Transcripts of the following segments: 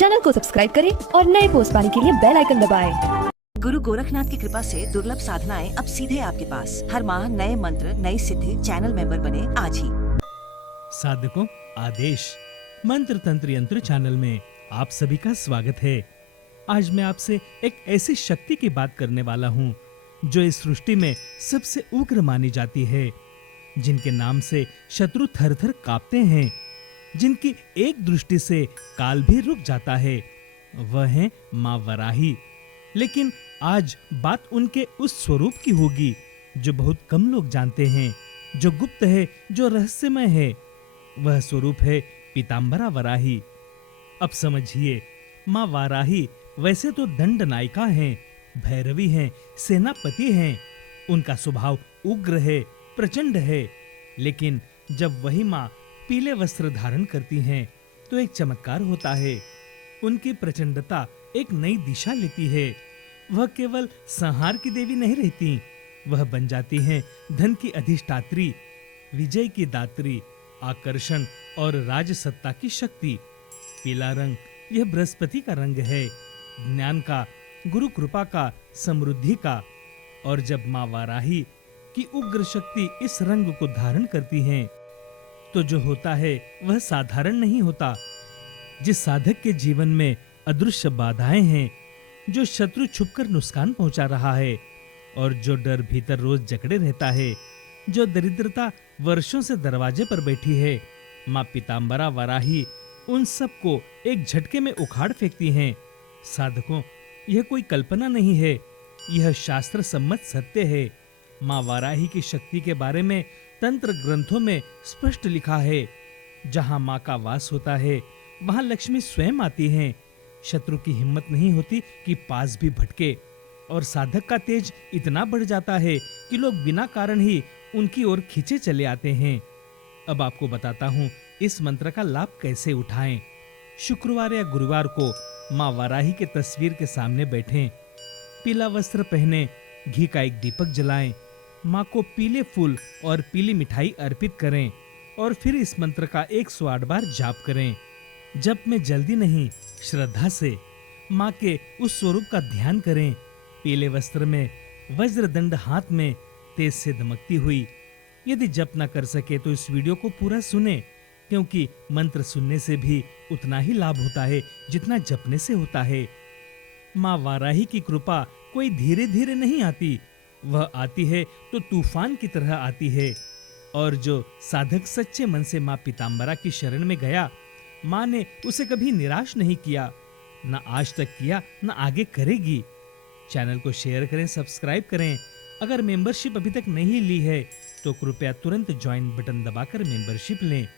Channel को subscribe करें और नए पोस्ट पाने के लिए बेल आइकन दबाएं। गुरु गोरखनाथ की कृपा से दुर्लभ साधनाएं अब सीधे आपके पास। हर माह नए मंत्र, नई सिद्धि। चैनल मेंबर बने आज ही। साधकों, आदेश मंत्र तंत्र यंत्र चैनल में आप सभी का स्वागत है। आज मैं आपसे एक ऐसी शक्ति की बात करने वाला हूँ जो इस सृष्टि में सबसे उग्र मानी जाती है, जिनके नाम से शत्रु थर थर कांपते हैं, जिनकी एक दृष्टि से काल भी रुक जाता है। वह है माँ वराही। लेकिन आज बात उनके उस स्वरूप की होगी जो बहुत कम लोग जानते हैं, जो गुप्त है, जो रहस्यमय है। वह स्वरूप है पीतांबरा वराही। अब समझिए, माँ वाराही वैसे तो दंड नायिका हैं, भैरवी हैं, सेनापति हैं। उनका स्वभाव उग्र है, प्रचंड है। लेकिन जब वही माँ पीले वस्त्र धारण करती हैं तो एक चमत्कार होता है। उनकी प्रचंडता एक नई दिशा लेती है। वह केवल संहार की देवी नहीं रहती, वह बन जाती हैं धन की अधिष्ठात्री, विजय की दात्री, आकर्षण और राजसत्ता की शक्ति। पीला रंग यह बृहस्पति का रंग है, ज्ञान का, गुरु कृपा का, समृद्धि का। और जब माँ वाराही की उग्र शक्ति इस रंग को धारण करती है तो जो होता है वह साधारण नहीं होता। जिस साधक के जीवन में अदृश्य बाधाएं हैं, जो शत्रु छुपकर नुकसान पहुंचा रहा है और जो डर भीतर रोज जकड़े रहता है, जो दरिद्रता वर्षों से दरवाजे पर बैठी है, माँ पीतांबरा वराही उन सब को एक झटके में उखाड़ फेंकती हैं। साधकों, यह कोई कल्पना नहीं है, यह शास्त्र सम्मत सत्य है। माँ वाराही की शक्ति के बारे में तंत्र ग्रंथों में स्पष्ट लिखा है, जहां माँ का वास होता है वहां लक्ष्मी स्वयं आती हैं। शत्रु की हिम्मत नहीं होती कि पास भी भटके, और साधक का तेज इतना बढ़ जाता है कि लोग बिना कारण ही उनकी ओर खींचे चले आते हैं। अब आपको बताता हूँ इस मंत्र का लाभ कैसे उठाएं। शुक्रवार या गुरुवार को माँ वाराही के तस्वीर के सामने बैठें, पीला वस्त्र पहने, घी का एक दीपक जलाएं, माँ को पीले फूल और पीली मिठाई अर्पित करें और फिर इस मंत्र का 108 बार जाप करें। जप में जल्दी नहीं, श्रद्धा से माँ के उस स्वरूप का ध्यान करें। पीले वस्त्र में, वज्रदंड हाथ में, तेज से दमकती हुई। यदि जप न कर सके तो इस वीडियो को पूरा सुने, क्योंकि मंत्र सुनने से भी उतना ही लाभ होता है जितना जपने से होता है। माँ वाराही की कृपा कोई धीरे धीरे नहीं आती, वह आती है तो तूफान की तरह आती है। और जो साधक सच्चे मन से माँ पीतांबरा की शरण में गया, माँ ने उसे कभी निराश नहीं किया, न आज तक किया, न आगे करेगी। चैनल को शेयर करें, सब्सक्राइब करें। अगर मेंबरशिप अभी तक नहीं ली है तो कृपया तुरंत ज्वाइन बटन दबाकर मेंबरशिप लें।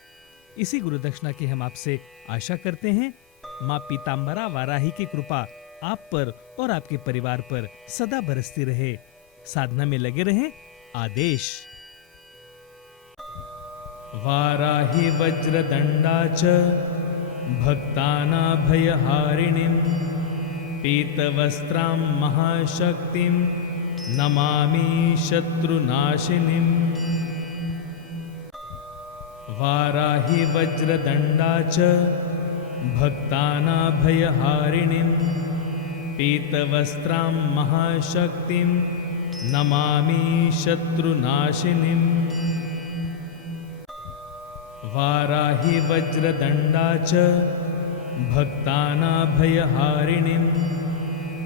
इसी गुरु दक्षिणा की हम आपसे आशा करते हैं। माँ पीतांबरा वाराही की कृपा आप पर और आपके परिवार पर सदा बरसती रहे। साधना में लगे रहें। आदेश। वाराही वज्रदंडा च भक्तानाभयहारिणीं पीतवस्त्रां महाशक्तिं नमामि शत्रुनाशिनीं। वाराही वज्रदंडा च भक्तानाभयहारिणीं पीतवस्त्रां महाशक्तिं नमामि शत्रुनाशिनीं। वाराही वज्रदंडा च भक्तानाभयहारिणीं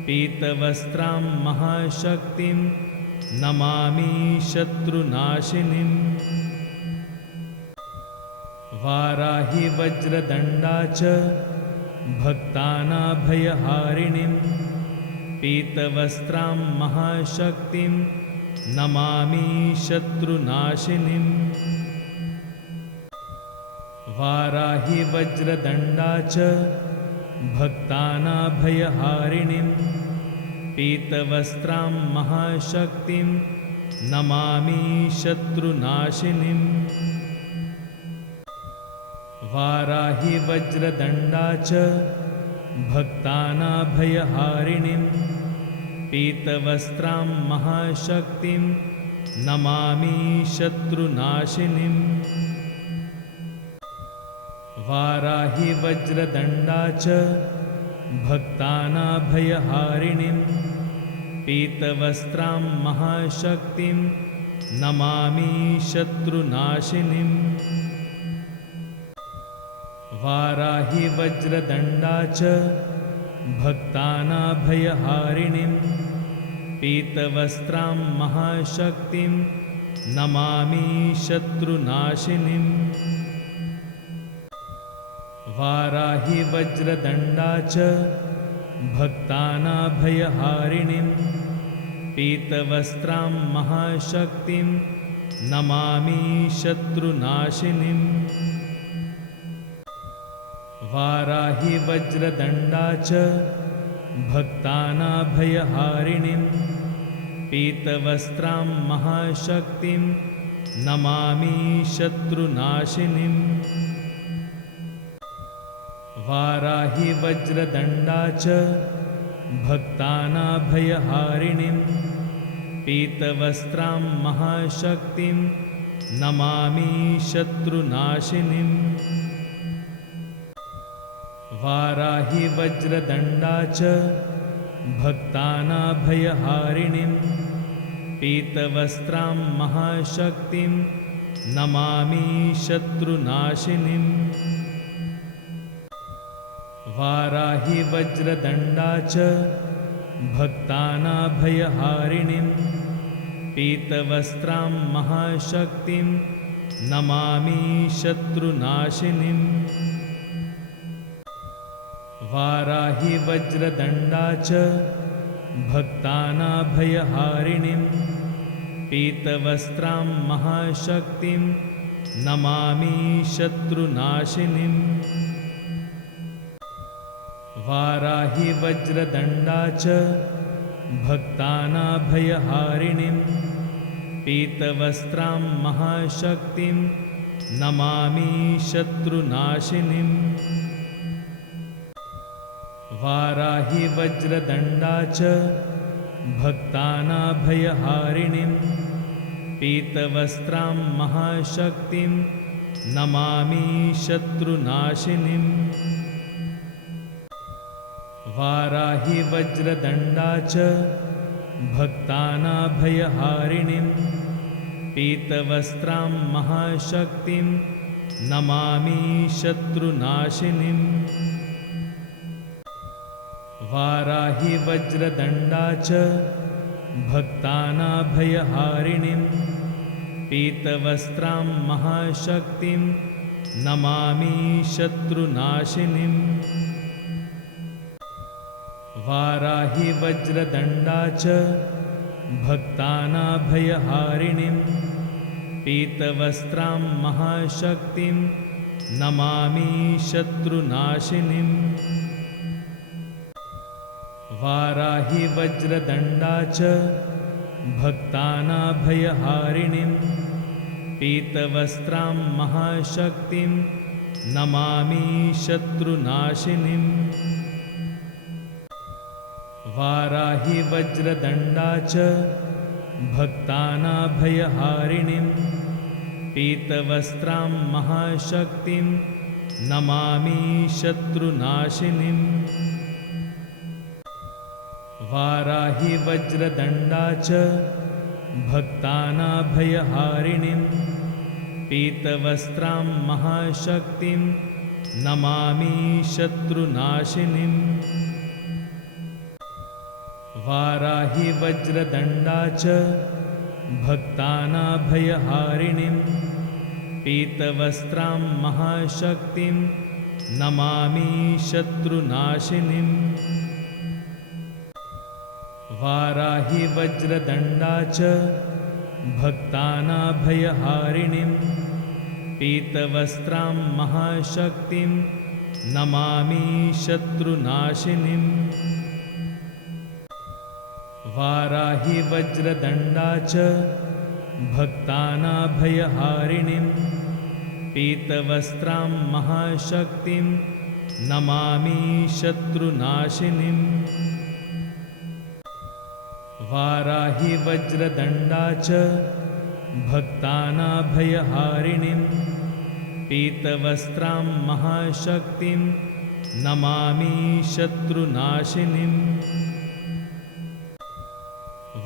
पीतवस्त्रां महाशक्तिं नमामि शत्रुनाशिनीं। वाराही वज्रदंडा च भक्तानाभयहारिणीं पीतवस्त्रां महाशक्तिं नमामि शत्रुनाशिनीं। वाराही वज्रदंडा च भक्तानाभयहारिणीं पीतवस्त्रां महाशक्तिं नमामि शत्रुनाशिनीं। वाराही वज्रदंडा च भक्तानाभयहारिणीं पीतवस्त्रां महाशक्तिं नमामि शत्रुनाशिनीं। वाराही वज्रदंडा च भक्तानाभयहारिणीं पीतवस्त्रां महाशक्तिं नमामि शत्रुनाशिनीं वाराहि वज्रदण्डा च भक्तानाभयहारिणीं पीतवस्त्रां महाशक्तिं नमामि शत्रुनाशिनीं वाराहि वज्रदण्डा च भक्तानाभयहारिणीं पीतवस्त्रां महाशक्तिं नमामि शत्रुनाशिनीं वाराहि वज्रदण्डा च भक्तानाभयहारिणीं पीतवस्त्रां महाशक्तिं नमामि शत्रुनाशिनीं वाराहि वज्रदण्डा च भक्तानाभयहारिणीं पीतवस्त्रां महाशक्तिं नमामि शत्रुनाशिनीं वाराहि वज्रदण्डा च भक्तानाभयहारिणीं पीतवस्त्रां महाशक्तिं नमामि शत्रुनाशिनीं वाराहि वज्रदण्डा च भक्तानाभयहारिणीं पीतवस्त्रां महाशक्तिं नमामि शत्रुनाशिनीं वाराहि वज्रदण्डा च भक्तानाभयहारिणीं पीतवस्त्रां महाशक्तिं नमामि शत्रुनाशिनीं वाराहि वज्रदण्डा च भक्तानाभयहारिणीं पीतवस्त्रां महाशक्तिं नमामि शत्रुनाशिनीं वाराहि वज्रदण्डा च भक्तानाभयहारिणीं पीतवस्त्रां महाशक्तिं नमामि शत्रुनाशिनीं वाराहि वज्रदण्डा च भक्तानाभयहारिणीं पीतवस्त्रां महाशक्तिं नमामि शत्रुनाशिनीं वाराहि वज्रदण्डा च भक्तानाभयहारिणीं पीतवस्त्रां महाशक्तिं नमामि शत्रुनाशिनीं वाराहि वज्रदण्डा च भक्तानाभयहारिणीं पीतवस्त्रां महाशक्तिं नमामि शत्रुनाशिनीं वाराहि वज्रदण्डा च भक्तानाभयहारिणीं पीतवस्त्रां महाशक्तिं नमामि शत्रुनाशिनीं वाराहि वज्रदण्डा च भक्तानाभयहारिणीं पीतवस्त्रां महाशक्तिं नमामि शत्रुनाशिनीं वाराहि वज्रदण्डा च भक्तानाभयहारिणीं पीतवस्त्रां महाशक्तिं नमामि शत्रुनाशिनीं वाराहि वज्रदण्डा च भक्तानाभयहारिणीं पीतवस्त्रां महाशक्तिं नमामि शत्रुनाशिनीं वाराहि वज्रदण्डा च भक्तानाभयहारिणीं पीतवस्त्रां महाशक्तिं नमामि शत्रुनाशिनीं वाराहि वज्रदण्डा च भक्तानाभयहारिणीं पीतवस्त्रां महाशक्तिं नमामि शत्रुनाशिनीं वाराहि वज्रदण्डा च भक्तानाभयहारिणीं पीतवस्त्रां महाशक्तिं नमामि शत्रुनाशिनीम्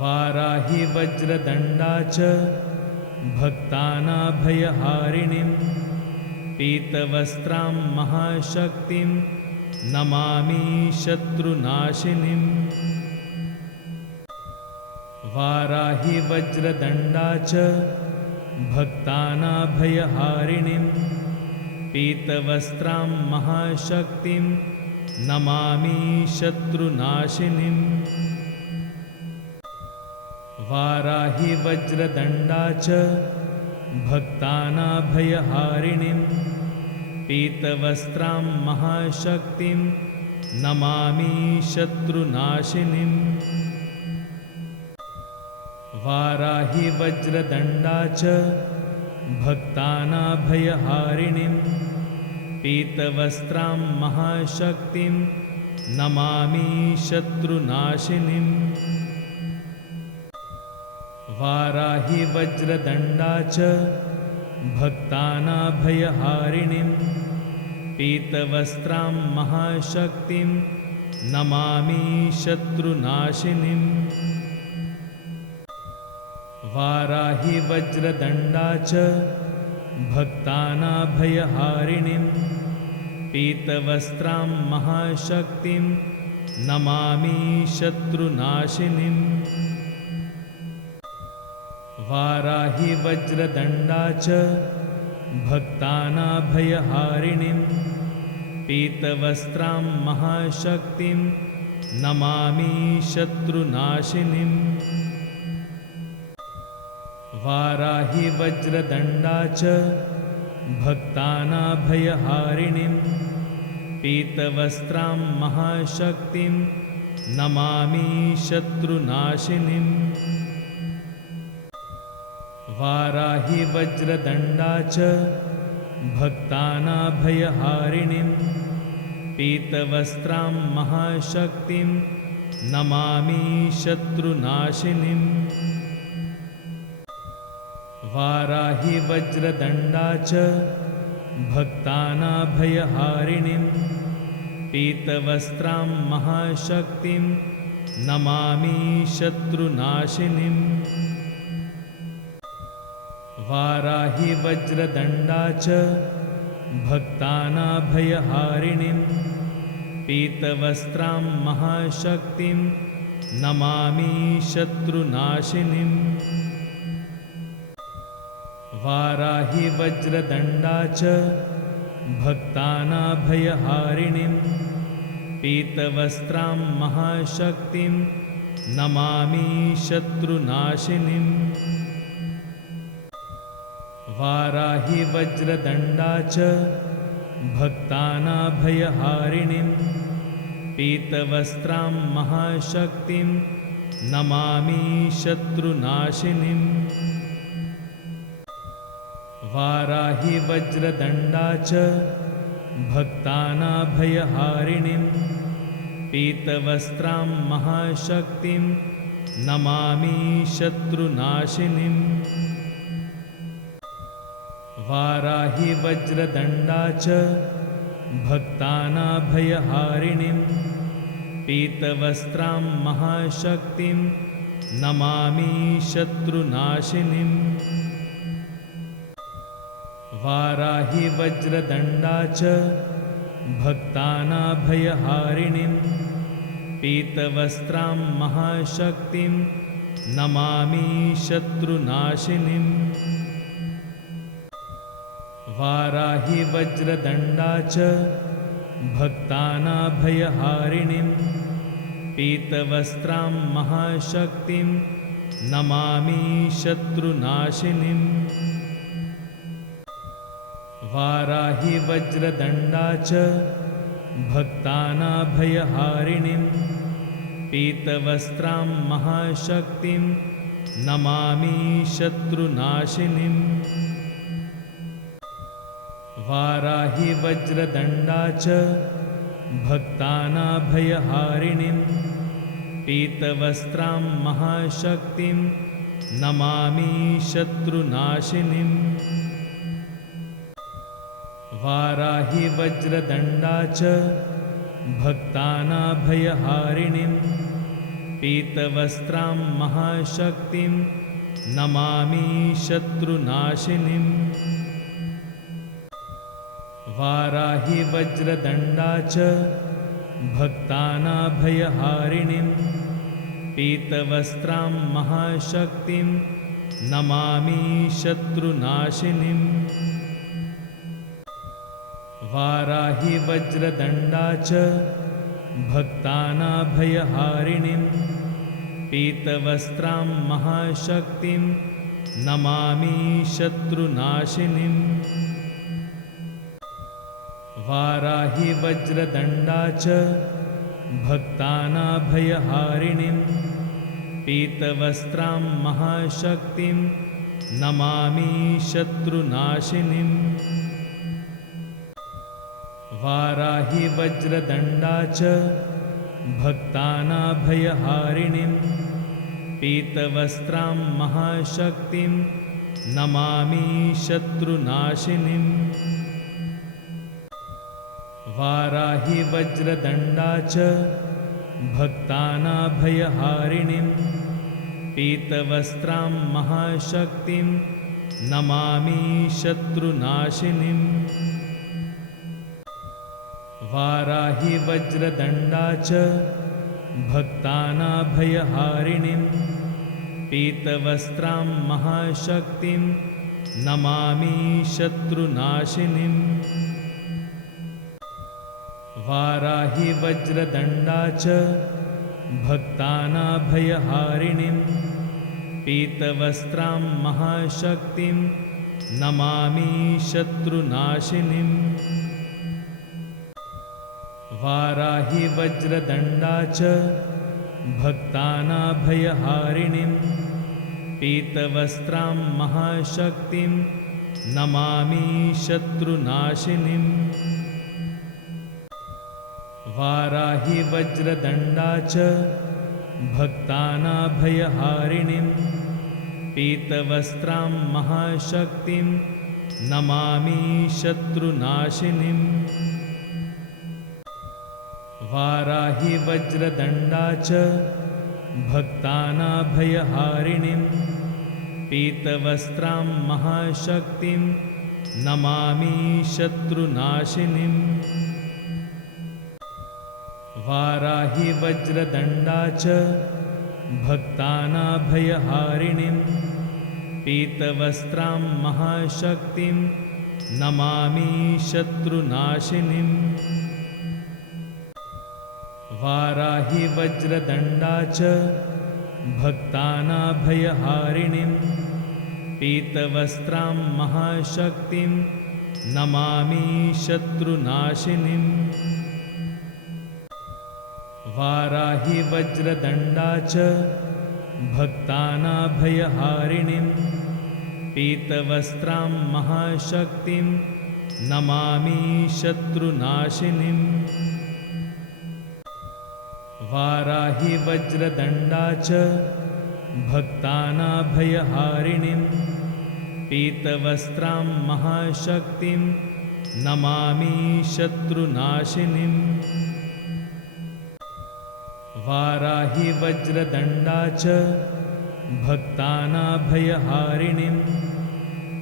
वाराहि वज्रदण्डा च भक्तानाभयहारिणीं पीतवस्त्रां महाशक्तिं नमामि शत्रुनाशिनीम् वाराहि वज्रदण्डा च भक्तानाभयहारिणीं पीतवस्त्रां महाशक्तिं नमामि शत्रुनाशिनीम् वाराहि वज्रदण्डा च भक्तानाभयहारिणीं पीतवस्त्रां महाशक्तिं नमामि शत्रुनाशिनीम् वाराहि वज्रदण्डा च भक्तानाभयहारिणीं पीतवस्त्रां महाशक्तिं नमामि शत्रुनाशिनीम् वाराहि वज्रदण्डा च भक्तानाभयहारिणीं पीतवस्त्रां महाशक्तिं नमामि शत्रुनाशिनीम् वाराहि वज्रदण्डा च भक्तानाभयहारिणीं पीतवस्त्रां महाशक्तिं नमामि शत्रुनाशिनीम् वाराहि वज्रदण्डा च भक्तानाभयहारिणीं पीतवस्त्रां महाशक्तिं नमामि शत्रुनाशिनीम् वाराहि वज्रदण्डा च भक्तानाभयहारिणीं पीतवस्त्रां महाशक्तिं नमामि शत्रुनाशिनीम् वाराहि वज्रदण्डा च भक्तानाभयहारिणीं पीतवस्त्रां महाशक्तिं नमामि शत्रुनाशिनीम् वाराहि वज्रदण्डा च भक्तानाभयहारिणीं पीतवस्त्रां महाशक्तिं नमामि शत्रुनाशिनीम् वाराहि वज्रदण्डा च भक्तानाभयहारिणीं पीतवस्त्रां महाशक्तिं नमामि शत्रुनाशिनीम् वाराहि वज्रदण्डा च भक्तानाभयहारिणीं पीतवस्त्रां महाशक्तिं नमामि शत्रुनाशिनीम् वाराहि वज्रदण्डा च भक्तानाभयहारिणीं पीतवस्त्रां महाशक्तिं नमामि शत्रुनाशिनीम् वाराहि वज्रदण्डा च भक्तानाभयहारिणीं पीतवस्त्रां महाशक्तिं नमामि शत्रुनाशिनीम् वाराहि वज्रदण्डा च भक्तानाभयहारिणीं पीतवस्त्रां महाशक्तिं नमामि शत्रुनाशिनीम् वाराहि वज्रदण्डा च भक्तानाभयहारिणीं पीतवस्त्रां महाशक्तिं नमामि शत्रुनाशिनीम् वाराहि वज्रदण्डा च भक्तानाभयहारिणीं पीतवस्त्रां महाशक्तिं नमामि शत्रुनाशिनीम् वाराहि वज्रदण्डा च भक्तानाभयहारिणीं पीतवस्त्रां महाशक्तिं नमामि शत्रुनाशिनीम् वाराहि वज्रदण्डा च भक्तानाभयहारिणीं पीतवस्त्रां महाशक्तिं नमामि शत्रुनाशिनीम् वाराहि वज्रदण्डा च भक्तानाभयहारिणीं पीतवस्त्रां महाशक्तिं नमामि शत्रुनाशिनीं वाराहि वज्रदण्डा च भक्तानाभयहारिणीं पीतवस्त्रां महाशक्तिं नमामि शत्रुनाशिनीं वाराहि वज्रदण्डा च भक्तानाभयहारिणीं पीतवस्त्रां महाशक्तिं नमामि शत्रुनाशिनीं वाराहि वज्रदण्डा च भक्तानाभयहारिणीं पीतवस्त्रां महाशक्तिं नमामि शत्रुनाशिनीं वाराहि वज्रदण्डा च भक्तानाभयहारिणीं पीतवस्त्रां महाशक्तिं नमामि शत्रुनाशिनीं वाराहि वज्रदण्डा च भक्तानाभयहारिणीं पीतवस्त्रां महाशक्तिं नमामि शत्रुनाशिनीं वाराहि वज्रदण्डा च भक्तानाभयहारिणीं पीतवस्त्रां महाशक्तिं नमामि शत्रुनाशिनीं वाराहि वज्रदण्डा च भक्तानाभयहारिणीं पीतवस्त्रां महाशक्तिं नमामि शत्रुनाशिनीं वाराहि वज्रदण्डा च भक्तानाभयहारिणीं पीतवस्त्रां महाशक्तिं नमामि शत्रुनाशिनीं वाराहि वज्रदण्डा च भक्तानाभयहारिणीं पीतवस्त्रां महाशक्तिं नमामि शत्रुनाशिनीं वाराहि वज्रदण्डा च भक्तानाभयहारिणीं पीतवस्त्रां महाशक्तिं नमामि शत्रुनाशिनीं वाराहि वज्रदण्डा च भक्तानाभयहारिणीं पीतवस्त्रां महाशक्तिं नमामि शत्रुनाशिनीं वाराहि वज्रदण्डा च भक्तानाभयहारिणीं पीतवस्त्रां महाशक्तिं नमामि शत्रुनाशिनीं वाराहि वज्रदण्डा च भक्तानाभयहारिणीं पीतवस्त्रां महाशक्तिं नमामि शत्रुनाशिनीं वाराहि वज्रदण्डा च भक्तानाभयहारिणीं पीतवस्त्रां महाशक्तिं नमामि शत्रुनाशिनीं वाराहि वज्रदण्डा च भक्तानाभयहारिणीं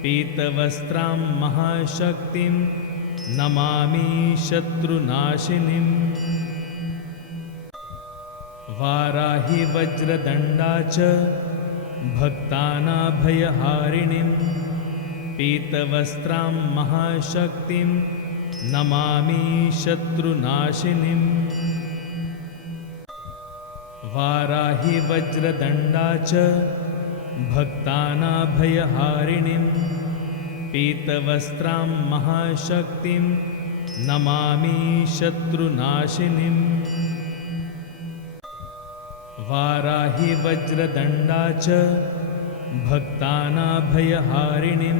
पीतवस्त्रां महाशक्तिं नमामि शत्रुनाशिनीं वाराहि वज्रदण्डा च भक्तानाभयहारिणीं पीतवस्त्रां महाशक्तिं नमामि शत्रुनाशिनीं वाराहि वज्रदण्डा च भक्तानाभयहारिणीं पीतवस्त्रां महाशक्तिं नमामि शत्रुनाशिनीं वाराहि वज्रदण्डा च भक्तानाभयहारिणीं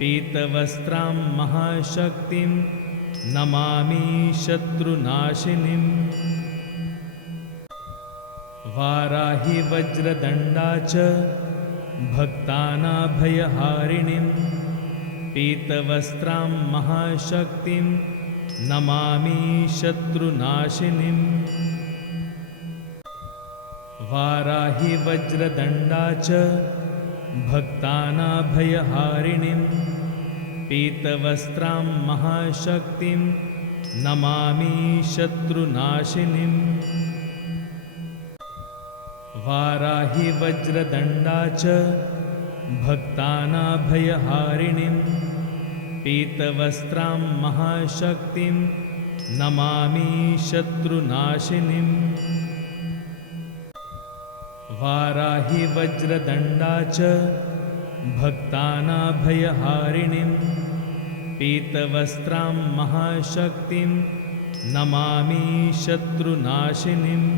पीतवस्त्रां महाशक्तिं नमामि शत्रुनाशिनीं वाराहि वज्रदण्डा च भक्तानाभयहारिणीं पीतवस्त्रां महाशक्तिं नमामि शत्रुनाशिनीम् वाराहि वज्रदण्डा च भक्तानाभयहारिणीं पीतवस्त्रां महाशक्तिं नमामि शत्रुनाशिनीम् वाराहि वज्रदण्डा च भक्तानाभयहारिणीं पीतवस्त्रां महाशक्तिं नमामि शत्रुनाशिनीम् वाराहि वज्रदण्डा च भक्तानाभयहारिणीं पीतवस्त्रां महाशक्तिं नमामि शत्रुनाशिनीम्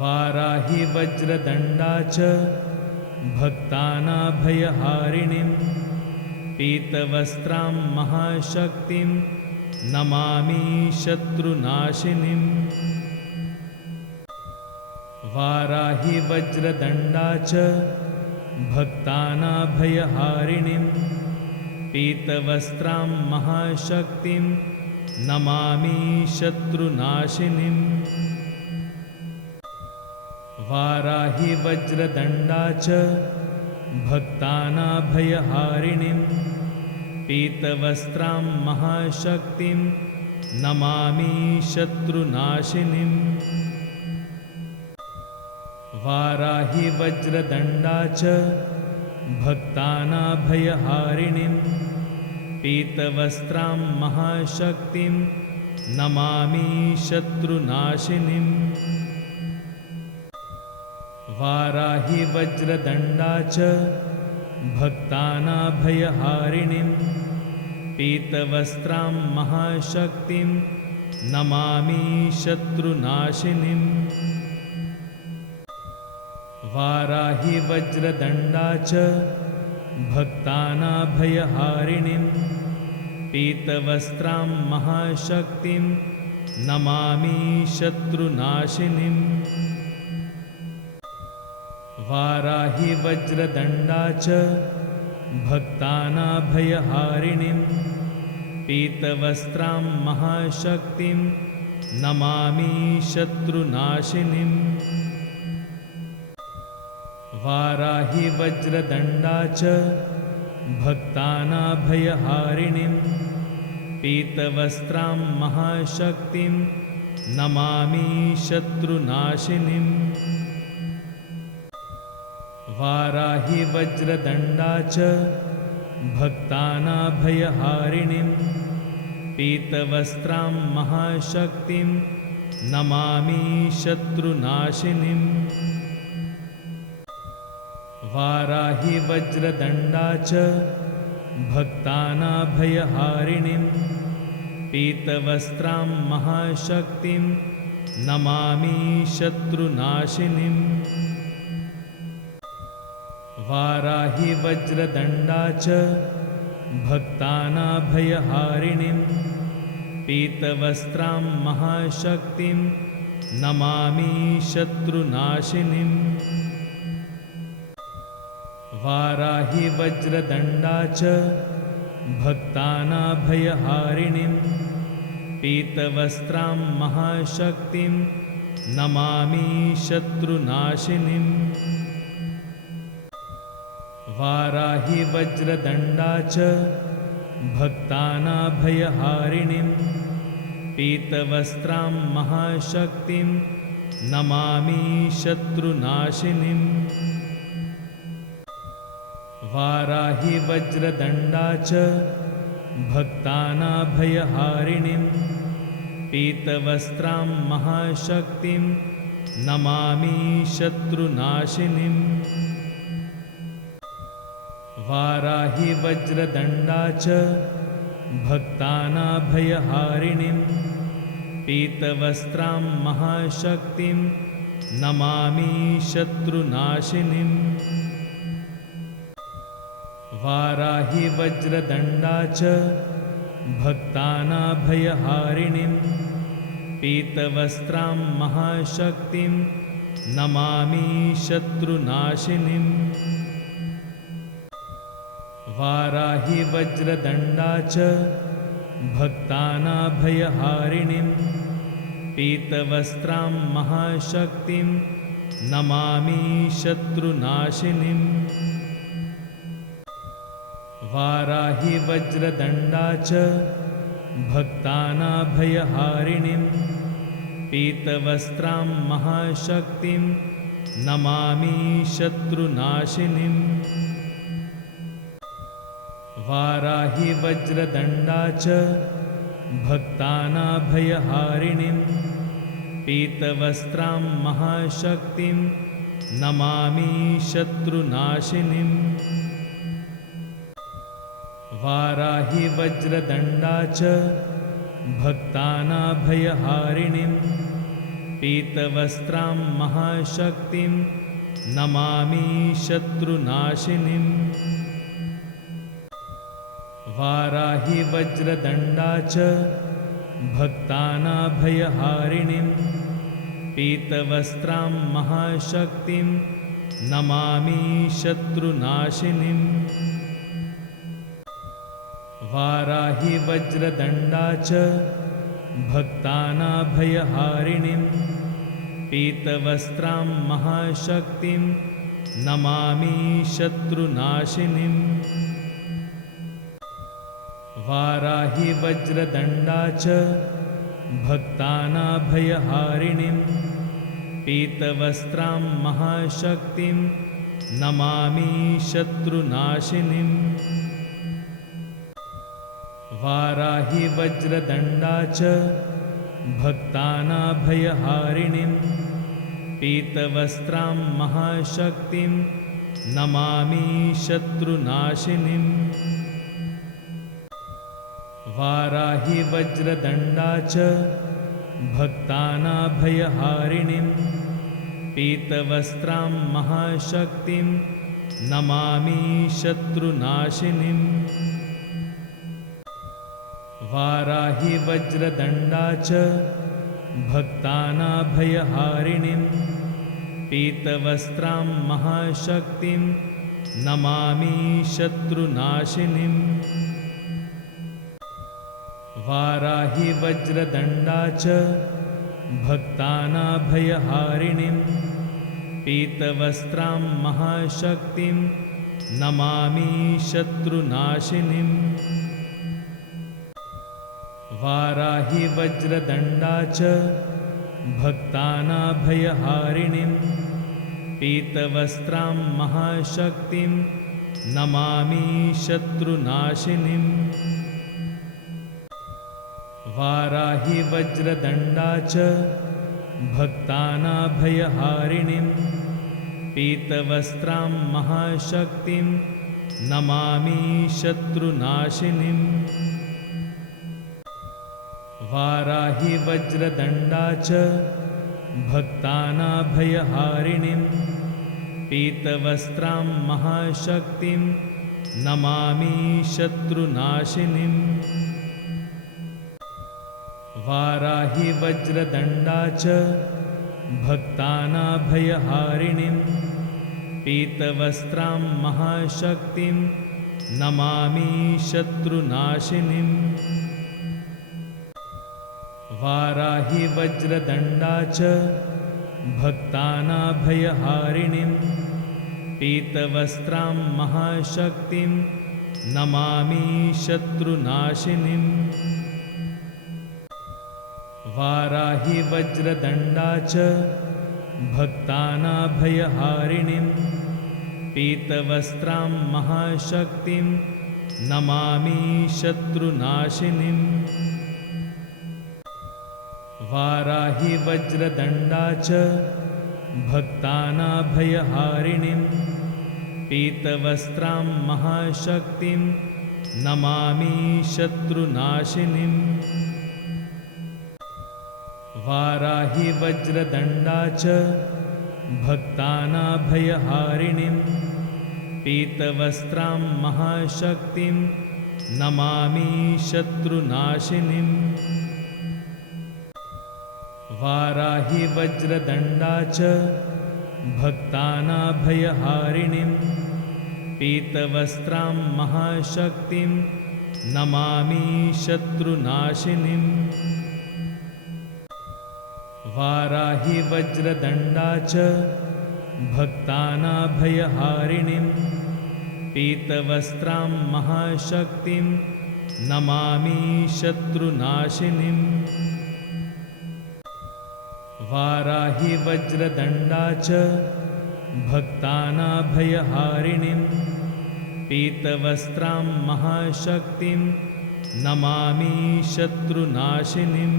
वाराहि वज्रदण्डा च भक्तानाभयहारिणीं पीतवस्त्रां महाशक्तिं नमामि शत्रुनाशिनीम् वाराहि वज्रदण्डा च भक्तानाभयहारिणीं पीतवस्त्रां महाशक्तिं नमामि शत्रुनाशिनीम् वाराहि वज्रदण्डा च भक्तानाभयहारिणीं पीतवस्त्रां महाशक्तिं नमामि शत्रुनाशिनीम् वाराहि वज्रदण्डा च भक्तानाभयहारिणीं पीतवस्त्रां महाशक्तिं नमामि शत्रुनाशिनीम् वाराहि वज्रदण्डा च भक्तानाभयहारिणीं पीतवस्त्रां महाशक्तिं नमामि शत्रुनाशिनीम् वाराहि वज्रदण्डा च भक्तानाभयहारिणीं पीतवस्त्रां महाशक्तिं नमामि शत्रुनाशिनीम् वाराहि वज्रदण्डा च भक्तानाभयहारिणीं पीतवस्त्रां महाशक्तिं नमामि शत्रुनाशिनीम् वाराहि वज्रदण्डा च भक्तानाभयहारिणीं पीतवस्त्रां महाशक्तिं नमामि शत्रुनाशिनीम् वाराहि वज्रदण्डा च भक्तानाभयहारिणीं पीतवस्त्रां महाशक्तिं नमामि शत्रुनाशिनीम् वाराहि वज्रदण्डा च भक्तानाभयहारिणीं पीतवस्त्रां महाशक्तिं नमामि शत्रुनाशिनीम् वाराहि वज्रदण्डा च भक्तानाभयहारिणीं पीतवस्त्रां महाशक्तिं नमामि शत्रुनाशिनीम् वाराहि वज्रदण्डा च भक्तानाभयहारिणीं पीतवस्त्रां महाशक्तिं नमामि शत्रुनाशिनीम् वाराहि वज्रदण्डा च भक्तानाभयहारिणीं पीतवस्त्रां महाशक्तिं नमामि शत्रुनाशिनीम् वाराहि वज्रदण्डा च भक्तानाभयहारिणीं पीतवस्त्रां महाशक्तिं नमामि शत्रुनाशिनीम् वाराहि वज्रदण्डा च भक्तानाभयहारिणीं पीतवस्त्रां महाशक्तिं नमामि शत्रुनाशिनीम् वाराहि वज्रदण्डा च भक्तानाभयहारिणीं पीतवस्त्रां महाशक्तिं नमामि शत्रुनाशिनीम् वाराहि वज्रदण्डा च भक्तानाभयहारिणीं पीतवस्त्रां महाशक्तिं नमामि शत्रुनाशिनीं वाराहि वज्रदण्डा च भक्तानाभयहारिणीं पीतवस्त्रां महाशक्तिं नमामि शत्रुनाशिनीं वाराहि वज्रदण्डा च भक्तानाभयहारिणीं पीतवस्त्रां महाशक्तिं नमामि शत्रुनाशिनीं वाराहि वज्रदण्डा च भक्तानाभयहारिणीं पीतवस्त्रां महाशक्तिं नमामि शत्रुनाशिनीं वाराहि वज्रदण्डा च भक्तानाभयहारिणीं पीतवस्त्रां महाशक्तिं नमामि शत्रुनाशिनीं वाराहि वज्रदण्डा च भक्तानाभयहारिणीं पीतवस्त्रां महाशक्तिं नमामि शत्रुनाशिनीं वाराहि वज्रदण्डा च भक्तानाभयहारिणीं पीतवस्त्रां महाशक्तिं नमामि शत्रुनाशिनीं वाराहि वज्रदण्डा च भक्तानाभयहारिणीं पीतवस्त्रां महाशक्तिं नमामि शत्रुनाशिनीं वाराहि वज्रदण्डा च भक्तानाभयहारिणीं पीतवस्त्रां महाशक्तिं नमामि शत्रुनाशिनीं वाराहि वज्रदण्डा च भक्तानाभयहारिणीं पीतवस्त्रां महाशक्तिं नमामि शत्रुनाशिनीं वाराहि वज्रदण्डा च भक्तानाभयहारिणीं पीतवस्त्रां महाशक्तिं नमामि शत्रुनाशिनीं वाराहि वज्रदण्डा च भक्तानाभयहारिणीं पीतवस्त्रां महाशक्तिं नमामि शत्रुनाशिनीं वाराहि वज्रदण्डा च भक्तानाभयहारिणीं पीतवस्त्रां महाशक्तिं नमामि शत्रुनाशिनीं वाराहि वज्रदण्डा च भक्तानाभयहारिणीं पीतवस्त्रां महाशक्तिं नमामि शत्रुनाशिनीं वाराहि वज्रदण्डा च भक्तानाभयहारिणीं पीतवस्त्रां महाशक्तिं नमामि शत्रुनाशिनीं वाराहि वज्रदण्डा च भक्तानाभयहारिणीं पीतवस्त्रां महाशक्तिं नमामि शत्रुनाशिनीं वाराहि वज्रदण्डा च भक्तानाभयहारिणीं पीतवस्त्रां महाशक्तिं नमामि शत्रुनाशिनीं वाराहि वज्रदण्डा च भक्तानाभयहारिणीं पीतवस्त्रां महाशक्तिं नमामि शत्रुनाशिनीं वाराहि वज्रदण्डा च भक्तानाभयहारिणीं पीतवस्त्रां महाशक्तिं नमामि शत्रुनाशिनीं वाराहि वज्रदण्डा च भक्तानाभयहारिणीं पीतवस्त्रां महाशक्तिं नमामि शत्रुनाशिनीम् वाराहि वज्रदण्डा च भक्तानाभयहारिणीं पीतवस्त्रां महाशक्तिं नमामि शत्रुनाशिनीम् वाराहि वज्रदण्डा च भक्तानाभयहारिणीं पीतवस्त्रां महाशक्तिं नमामि शत्रुनाशिनीम्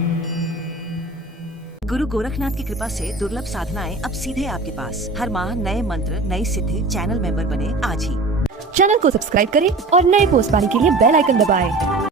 गुरु गोरखनाथ की कृपा से दुर्लभ साधनाएं अब सीधे आपके पास। हर माह नए मंत्र नई सिद्धि चैनल मेंबर बने आज ही। चैनल को सब्सक्राइब करें और नए पोस्ट पाने के लिए बेल आइकन दबाएं।